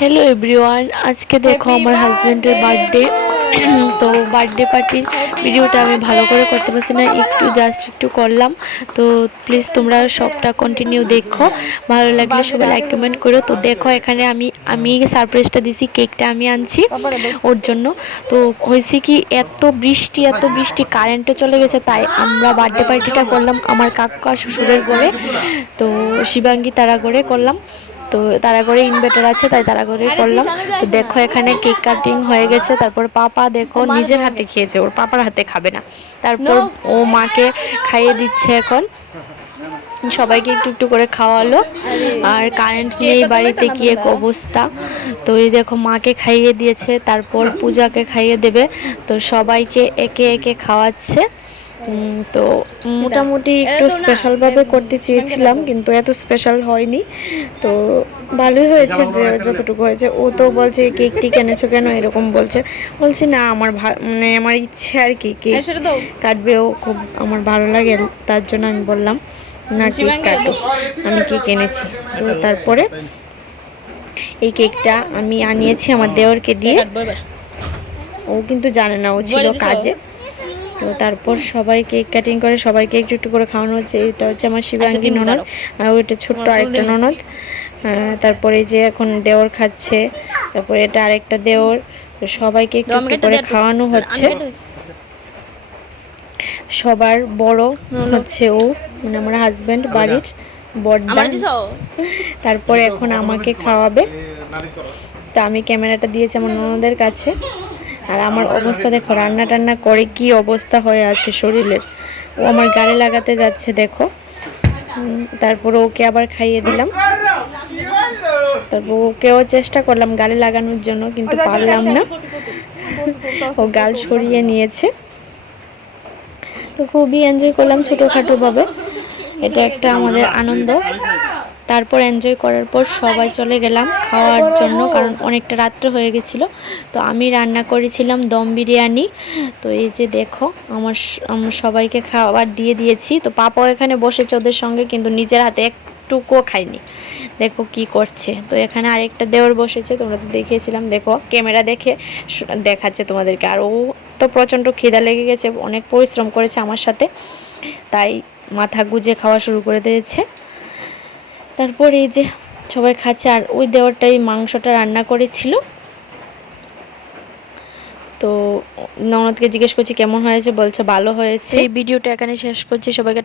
Hello everyone আজকে দেখো আমার হাজব্যান্ডের বার্থডে তো বার্থডে পার্টির ভিডিওটা আমি ভালো করে করতে পারছি না একটু জাস্ট একটু করলাম। তো প্লিজ তোমরা সবটা কন্টিনিউ দেখো। ভালো লাগলে সবাই লাইক কমেন্ট করো। তো দেখো এখানে আমি আমি সারপ্রাইজটা দিছি কেকটা আমি আনছি ওর জন্য। তো হয়েছে কি এত বৃষ্টি এত বৃষ্টি কারেন্টও চলে গেছে তাই আমরা বার্থডে পার্টিটা করলাম আমার কাকু কাকা শ্বশুরের ঘরে। তো শিবাঙ্গী তারা করে করলাম। তো তারা করে ইনভার্টার আছে তাই তারা করে করলাম। তো দেখো এখানে কেক কাটিং হয়ে গেছে তারপর পাপা দেখো নিজের হাতে খেয়েছে ওর পাপার হাতে খাবে না। তারপর ও মাকে খাইয়ে দিচ্ছে এখন। সবাইকে একটু একটু করে খাওয়ালো। আর। কারেন্ট নেই বাড়িতে কি এক অবস্থা? তো এই দেখো মাকে খাইয়ে দিয়েছে তারপর পূজাকে খাইয়ে দেবে। তো সবাইকে একে একে খাওয়াচ্ছে। তো মোটামুটি একটু স্পেশালভাবে করতে চেয়েছিলাম কিন্তু এত স্পেশাল হয়নি। তো ভালোই হয়েছে যে যতটুকু হয়েছে। ও তো বলছে কেকটি এনেছো কেন? এরকম বলছে। বলছি না আমার মানে আমার ইচ্ছে আর কি কেক কাটবেও খুব আমার ভালো লাগে তার জন্য আমি বললাম না কেক কাটো আমি কেক এনেছি। তো তারপরে এই কেকটা আমি আনিয়েছি আমার দেওরকে দিয়ে। ও কিন্তু জানে না ও ছিল কাজে। তো তারপর সবাই কেক কাটিং করে সবাইকে একটু একটু করে খাওয়ানো হচ্ছে। এটা হচ্ছে আমার শিবাঙ্গী ননদ। আর ওইটা ছোট্ট আরেকটা ননদ। আহ, তারপরে যে এখন দেওর খাচ্ছে তারপরে এটা আরেকটা দেওর। তো সবাইকে একটু একটু করে খাওয়ানো হচ্ছে। সবার বড় হচ্ছে ও মানে আমার হাজবেন্ড বাড়ির বড়দা তারপরে এখন আমাকে খাওয়াবে। তো আমি ক্যামেরাটা দিয়েছি আমার ননদের কাছে। আর আমার অবস্থা দেখো রান্না টান্না করে কি অবস্থা হয়ে আছে শরীরের। ও আমার গালে লাগাতে যাচ্ছে দেখো। তারপরে ওকে আবার খাইয়ে দিলাম। তারপর ওকেও চেষ্টা করলাম গালে লাগানোর জন্য কিন্তু পারলাম না। ও গাল সরিয়ে নিয়েছে। তো খুবই এনজয় করলাম ছোটোখাটোভাবে এটা একটা আমাদের আনন্দ। তারপর এনজয় করার পর সবাই চলে গেলাম খাওয়ার জন্য, কারণ অনেকটা রাত্র হয়ে গেছিল। তো আমি রান্না করেছিলাম দম বিরিয়ানি। তো এই যে দেখো, আমার সবাইকে খাবার দিয়ে দিয়েছি। তো পাপাও এখানে বসেছে ওদের সঙ্গে, কিন্তু নিজের হাতে একটুকুও খাইনি দেখো কি করছে। তো এখানে আরেকটা দেওর বসেছে, তোমরা তো দেখিয়েছিলাম। দেখো, ক্যামেরা দেখে দেখাচ্ছে তোমাদেরকে। আর ও তো প্রচণ্ড খিদা লেগে গেছে, অনেক পরিশ্রম করেছে আমার সাথে। তাই মাথা গুজে খাওয়া শুরু করে দিয়েছে। তারপর এই যে সবাই খাচ্ছে, আর ওই দেওয়ারটাই মাংসটা রান্না করেছিল। তো ননদকে জিজ্ঞেস করছি, কেমন হয়েছে? বলছে ভালো হয়েছে। এই ভিডিওটা এখানে শেষ করছি। সবাইকে